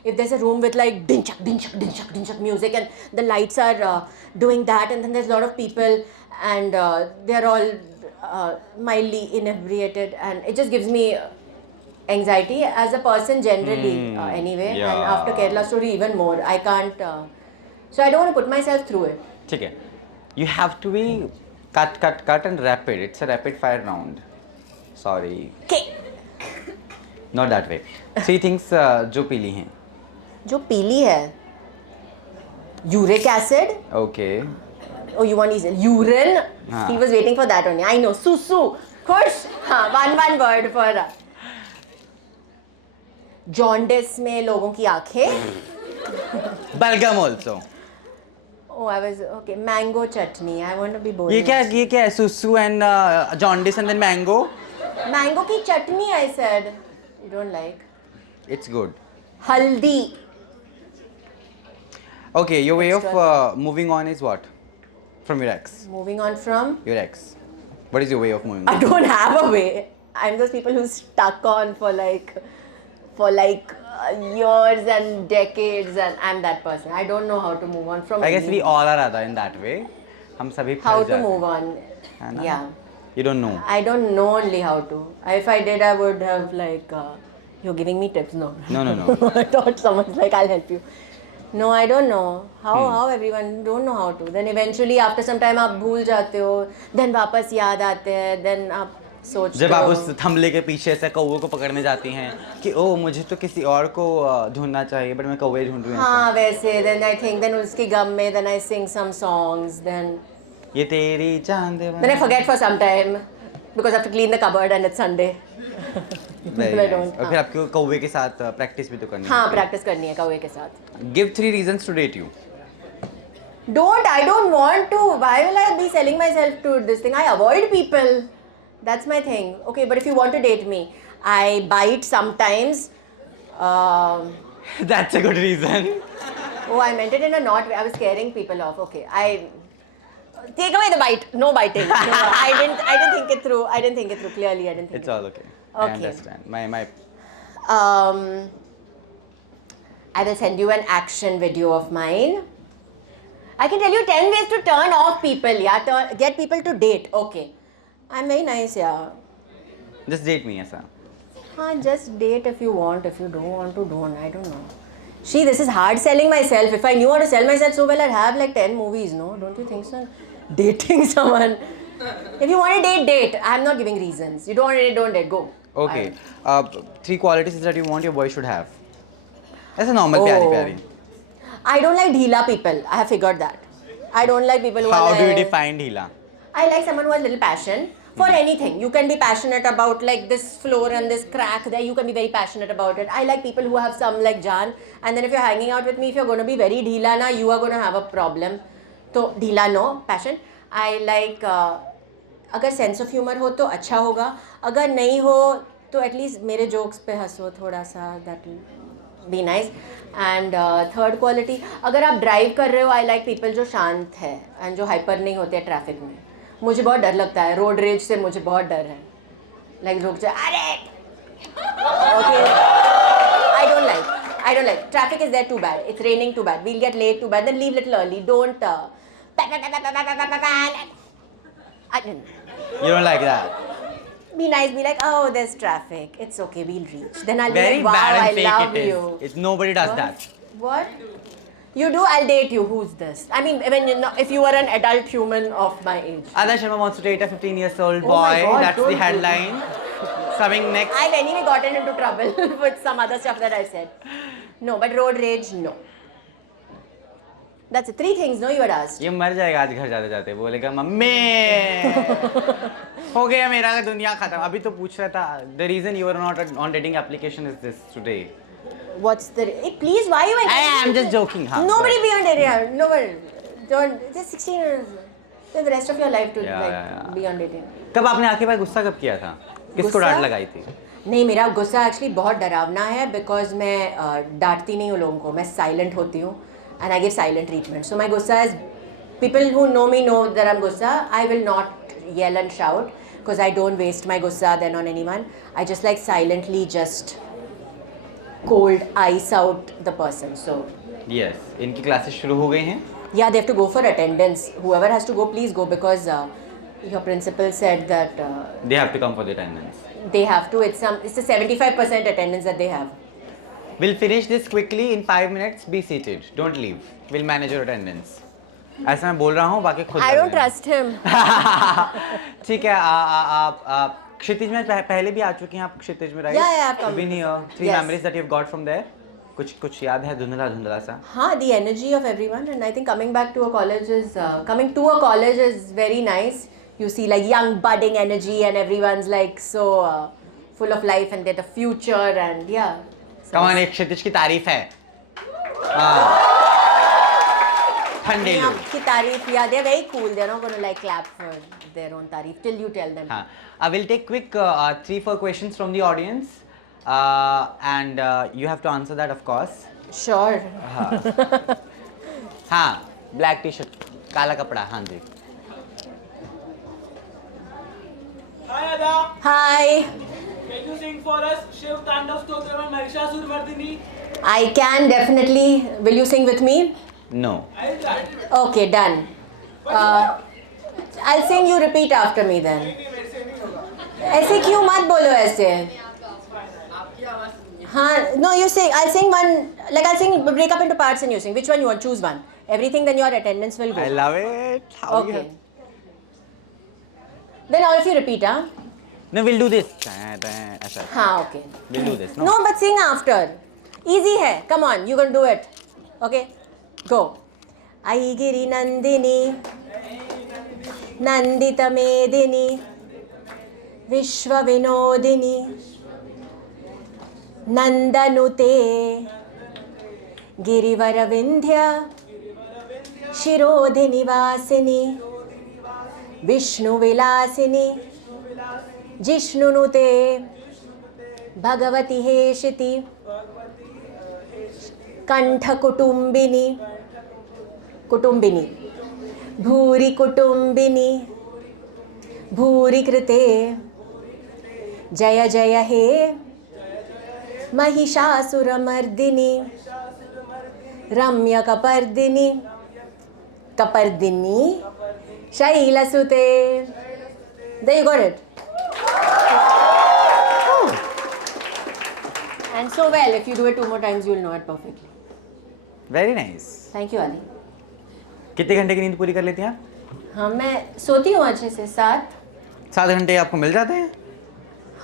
If there's a room with like din chak, din chak, din chak, din chak music, and the lights are doing that, and then there's a lot of people, and they're all mildly inebriated, and it just gives me anxiety as a person generally anyway, yeah. and after Kerala story even more. I can't. So I don't want to put myself through it. ठीक है. You have to be cut and rapid. It's a rapid fire round. Sorry. Okay. Not that way. 3 things जो पीली हैं. जो पीली है uric acid. Okay. Oh, you want urine? हाँ. He was waiting for that only. I know. Susu. खुश. हाँ, one word for that. Jaundice में लोगों की आंखें. Balgam also. Oh, I was okay. Mango chutney. I want to be boring. ये क्या है? Susu and jaundice and then mango. Mango की chutney, I said. You don't like? It's good. Haldi. Okay, your way of moving on is what? From your ex. Moving on from. Your ex. What is your way of moving I on? don't have a way. I'm those people who stuck on for like years and decades, and I'm that person. I don't know how to move on from. I guess we all are other in that way. हम सभी How फंस to जाते हैं. move on? है ना? Yeah. You don't know. I don't know only how to. If I did, I would have like. You're giving me tips, no? No. I thought someone's like, I'll help you. No, I don't know how everyone don't know how to. Then eventually, after some time, आप भूल जाते हो. Then वापस याद आते हैं. Then आप सोच जब तो आप उस थमले के पीछे से कौवे को पकड़ने जाती हैं कि ओ मुझे तो किसी और को ढूंढना चाहिए बट मैं कौवे ढूंढ रही हूँ हाँ वैसे देन आई थिंक देन उसके गम में then I sing some songs then ये तेरी चांद I forget for some time because I have to clean the cupboard and it's Sunday. Very I nice don't, और फिर आपको कौवे के साथ प्रैक्टिस भी तो करनी हाँ होती प्रैक्टिस करनी है कौवे के साथ. है give 3 reasons to date you I don't want to. Why will I be selling myself to this thing? I avoid people. That's my thing. Okay, but if you want to date me, I bite sometimes. That's a good reason Oh, I meant it in a not way. I was scaring people off. Okay, I take away the bite. No biting. No, I didn't think it through. I didn't think it through clearly. I didn't think. It's all okay I Okay. Understand my I will send you an action video of mine. I can tell you 10 ways to turn off people. Yeah, get people to date. Okay, I'm very nice. Yeah. Just date me ऐसा Just date if you want. If you don't want to, don't. I don't know. See, this is hard selling myself. If I knew how to sell myself so well, I'd have like 10 movies, no? Don't you think so? Dating someone. If you want to date, date. I'm not giving reasons. You don't want to date, don't date. Go. Okay 3 qualities that you want your boy should have ऐसा normal प्यारी प्यारी I don't like dhila people. I have figured that. I don't like people who how are do you like... define ढीला I like someone who has little passion for anything. You can be passionate about like this floor and this crack there. You can be very passionate about it. I like people who have some like Jan. And then if you're hanging out with me, if you're going to be very dhila na, you are going to have a problem. So dhila no, passion. I like अगर sense of humour हो तो अच्छा होगा. अगर नहीं हो तो at least मेरे जोक्स पे हंसो थोड़ा सा. That be nice. And third quality, अगर आप ड्राइव कर रहे हो, आई लाइक पीपल जो शांत है एंड जो हाइपर नहीं होते हैं ट्रैफिक में. मुझे बहुत डर लगता है रोड रेज से. मुझे बहुत डर है. लाइक लोग जो अरे okay I don't like traffic is there too bad. It's raining too bad. We'll get late too bad. Then leave little early. Don't You don't like that. be nice, be like, oh, there's traffic. It's okay, we'll reach. Then I'll Very be like, wow, bad and I fake love it is. you. It's nobody does What? that. What? You do, I'll date you. Who's this? I mean, when you know, if you were an adult human of my age. Adarsh Sharma wants to date a 15-year-old Oh my boy. God, That's don't the do headline. Coming next. I've anyway gotten into trouble with some other stuff that I said. No, but road rage, no. That's it. 3 things, no, you had asked. ये मर जाएगा आज घर जाते जाते. बोलेगा mummy हो गया मेरा दुनिया खत्म. अभी तो पूछ रहा था. The reason you are not on dating application is this today. What's the... Hey, please, why are you... I'm just joking. हाँ. Nobody be on dating. Nobody. Don't... Just 16 years. Then the rest of your life to be on dating. कब आपने आखिरी बार गुस्सा कब किया था? किसको डांट लगाई थी? नहीं, मेरा गुस्सा एक्चुअली बहुत डरावना है बिकॉज मैं डांटती नहीं हूँ लोगों को. मैं साइलेंट होती हूँ and I give silent treatment. So my gussa is, people who know me know that I'm gussa. I will not yell and shout because I don't waste my gussa then on anyone. I just like silently just cold ice out the person. So Yes. इनकी classes शुरू हो गई हैं. yeah, they have to go for attendance. Whoever has to go, please go because your principal said that They have to come for the attendance. they have to. It's a 75% attendance that they have. We'll finish this quickly in 5 minutes. Be seated. Don't leave. We'll manage your attendance. ऐसा मैं बोल रहा हूँ बाकी खुद. I don't trust him. ठीक है. आप क्षितिज में पहले भी आ चुकी हैं आप क्षितिज में, right? Yeah, I've come Been here. 3 Yes. memories that you've got from there. कुछ याद है धुंधला सा? हाँ, the energy of everyone, and I think coming to a college is very nice. You see like young budding energy and everyone's like so full of life and they're the future and yeah. Come on, एक क्षितिज की तारीफ है. ठंडे लोग. आपकी तारीफ, yeah, they're very cool. They're not going to like clap for their own तारीफ till you tell them. हाँ. I will take quick 3-4 questions from the audience. And you have to answer that, of course. Sure. हाँ, black t-shirt, काला कपड़ा, हाँ जी. Hi Ada. Hi. Can you sing for us Shiv Tandav Stotram and Mahishasur Mardini? I can definitely. Will you sing with me? No. I'll try. Okay, done. I'll sing. You repeat after me then. ऐसे क्यों मत बोलो ऐसे? हाँ, no, you sing. I'll sing one. Like I'll sing. Break up into parts and you sing. Which one you want? Choose one. Everything. Then your attendance will go. I love it. How you Okay. Then all of you repeat, huh? No, we'll do this. ऐसा. हाँ, okay. We'll do this. No. No, but sing after. Easy है. Come on, you can do it. Okay, go. ऐगिरि Nandini, Nandit मेदिनी, विश्व विनोदिनी, नंदनुते, गिरिवर विंध्य, शिरोधिनि वासिनी, विष्णु विलासिनी, जिष्णुनुते, भगवती हेशिति, कंठ कुटुंबिनी, कुटुंबिनी, भूरि कुटुंबिनी, भूरि कृते, जय जय हे महिषासुरमर्दिनी, रम्य कपर्दिनी, कपर्दिनी, शैलसुते. There you got it. And so well, if you do it 2 more times, you'll know it perfectly. Very nice. Thank you, Ali. कितने घंटे की नींद पूरी कर लेती हैं आप? हाँ, मैं सोती हूँ अच्छे से 7. 7 घंटे आपको मिल जाते हैं?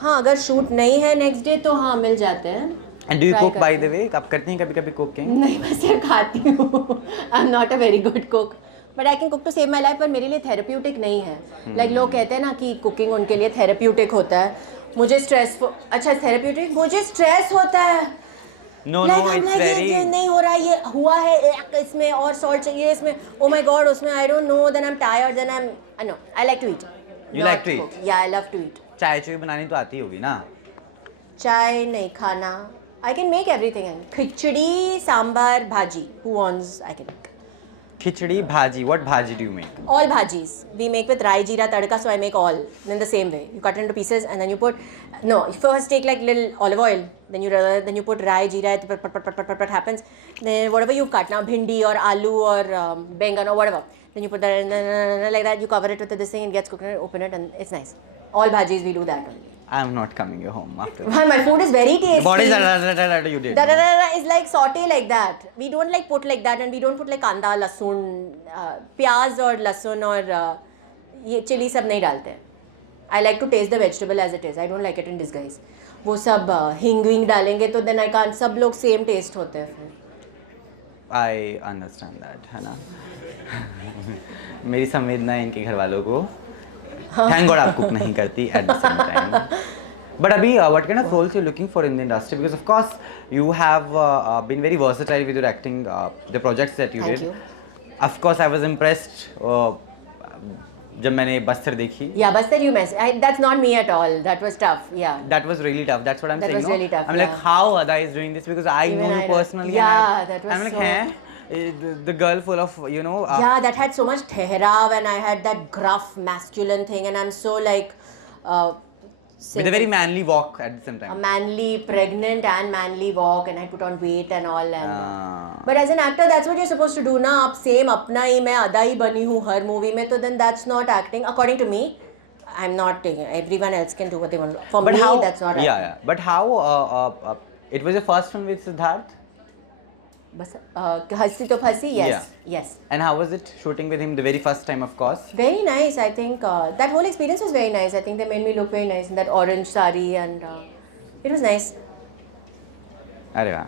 हाँ, अगर शूट नहीं है नेक्स्ट डे तो हाँ मिल जाते हैं. And do you Try cook by करते the way? आप करती हैं कभी-कभी कुकिंग? नहीं, मैं सिर्फ खाती हूँ. I am not a very good cook, but I can cook to save my life. पर मेरे लिए थेरेप्यूटिक नहीं है. लाइक लोग कहते हैं ना कि कुकिंग उनके लिए थेरेप्यूटिक होता है. मुझे स्ट्रेस, अच्छा थेरेप्यूटिक, मुझे स्ट्रेस होता है. No, Like, no, I'm it's like, very. ये नहीं हो रहा, ये हुआ है इसमें और सॉल्ट चाहिए इसमें. Oh my God, उसमें I don't know. Then I'm tired. Then no. I like to eat. You Not like to eat? cook. Yeah, I love to eat. चाय चुई बनानी तो आती होगी ना? चाय नहीं खाना. I can make everything. खिचड़ी, सांबर, भाजी. Who wants? I can make. खिचड़ी भाजी. What bhaji do you make? All bhajis. We make with rai, jeera, tadka, so I make all in the same way. You cut it into pieces and then you put, no, you first take like little olive oil, then you put rai, jeera, pat happens. Then whatever you cut now, bhindi or aloo or bengan or whatever, then you put that and like that, you cover it with this thing, it gets cooked, open it and it's nice. All bhajis we do that only. I'm not coming your home after. Well, my food is very tasty. What is that you did? Is like saute like that. We don't like put like that, and we don't put like kanda, lasun, प्याज और लहसुन और ये chilli सब नहीं डालते हैं. I like to taste the vegetable as it is. I don't like it in disguise. वो सब हिंग विंग डालेंगे तो then I can't. सब लोग same taste होते हैं फिर. I understand that, है ना? मेरी संवेदना है इनके घर वालों को. Thank God आप कुक नहीं करती at the same time. But अभी what kind of roles you're looking for in the industry? Because of course you have been very versatile with your acting, the projects that you Thank did. you. Of course I was impressed जब मैंने बस्तर देखी. Yeah, Bastar you mess. That's not me at all. That was tough. Yeah. That was really tough. That's what I'm That saying. was no? really tough, I'm like, yeah. how Ada is doing this because I Even know I you don't- personally. Yeah, and that was I'm like, so- hey, the girl full of Yeah, that had so much teherav and I had that gruff masculine thing and I'm so like with a very manly walk at the same a time. manly, pregnant and manly walk and I put on weight and all and Ah. but as an actor that's what you're supposed to do ना. आप same अपना ही मैं अदा ही बनी हूँ हर movie में तो then that's not acting according to me. I'm not taking. Everyone else can do what they want. For But me, how? that's not Yeah, acting. yeah. But how? It was your first film with Siddharth. बस हंसी तो फंसी. Yes, Yeah. yes. And how was it shooting with him the very first time, of course? Very nice. I think that whole experience was very nice. I think they made me look very nice in that orange sari and it was nice. अरे वाह,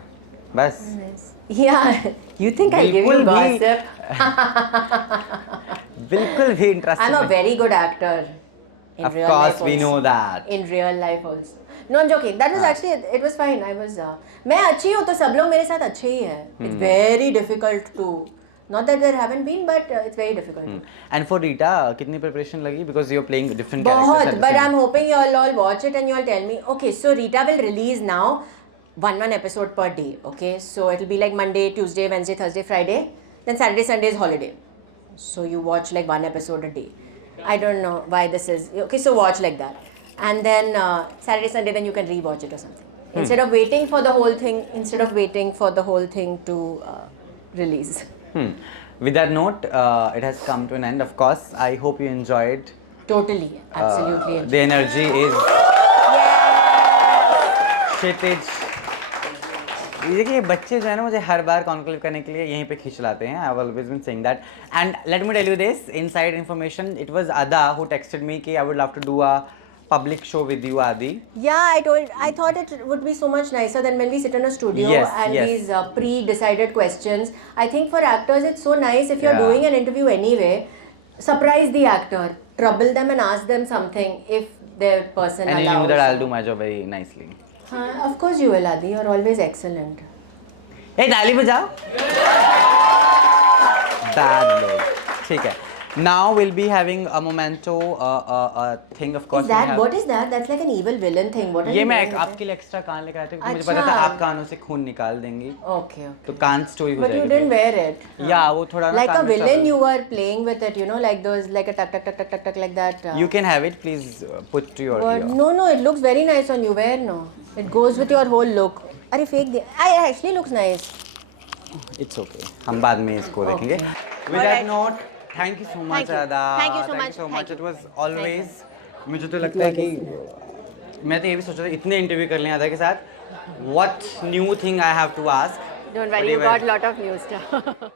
बस. Nice. Yeah. You think I'll give you बिल्कुल भी- gossip? बिल्कुल भी interesting. I'm a very good actor. In Of real course, life we also. know that. In real life also. No, I'm joking. That was actually, it was fine. I was, मैं अच्छी हूँ तो सब लोग मेरे साथ अच्छे ही हैं. It's very difficult to, not that there haven't been, but it's very difficult. And for Rita, कितनी preparation लगी because you're playing different characters. बहुत, at the but same I'm hoping you all watch it and you all tell me. Okay, so Rita will release now one episode per day. Okay, so it'll be like Monday, Tuesday, Wednesday, Thursday, Friday. Then Saturday, Sunday is holiday. So you watch like one episode a day. I don't know why this is. Okay, so watch like that. And then Saturday, Sunday, then you can re-watch it or something. Instead of waiting for the whole thing, to release. With that note, it has come to an end. Of course, I hope you enjoyed. Totally, absolutely. The energy is Yes! क्षितिज. ये देखिए बच्चे जो है ना मुझे हर बार conclave करने के लिए यहीं पे खींच लाते हैं. I've always been saying that. And let me tell you this inside information. It was Ada who texted me कि I would love to do a public show with you, Adi. Yeah, I thought it would be so much nicer than when we sit in a studio Yes, and yes. these pre-decided questions. I think for actors it's so nice if you're Yeah. doing an interview anyway, surprise the actor, trouble them and ask them something if their person And you allows. knew that I'll do my job very nicely. Of course you will, Adi. You're always excellent. Hey, ताली बजाओ. Bad look. ठीक है. Now we'll be having a memento thing, of course. Is we that have- what is that? That's like an evil villain thing. What are ये you मैं doing with आपके लिए extra कान लेकर आया था क्योंकि मुझे अच्छा। पता था आप कानों से खून निकाल देंगी it? Okay, okay. तो कान स्टोरी हो But you जाएगी. didn't wear it. Yeah, वो थोड़ा ना Like a कान में villain, trouble- you were playing with it. You know, like those, like a tuck tuck tuck tuck tuck tuck like that. You can have it, please put to your But ear. no, it looks very nice on you. Wear no. It goes with your whole look. अरे fake they. It actually looks nice. It's okay. हम बाद में इसको देखेंगे. With that Alright. note, thank you so much, Thank you. Radha. Thank you so much. so Thank much. you. It was Thank always. मुझे तो लगता है कि मैं तो ये भी सोच रहा था इतने इंटरव्यू कर लें Radha के साथ. What new thing I have to ask? Don't But worry, you even- got lot of new stuff.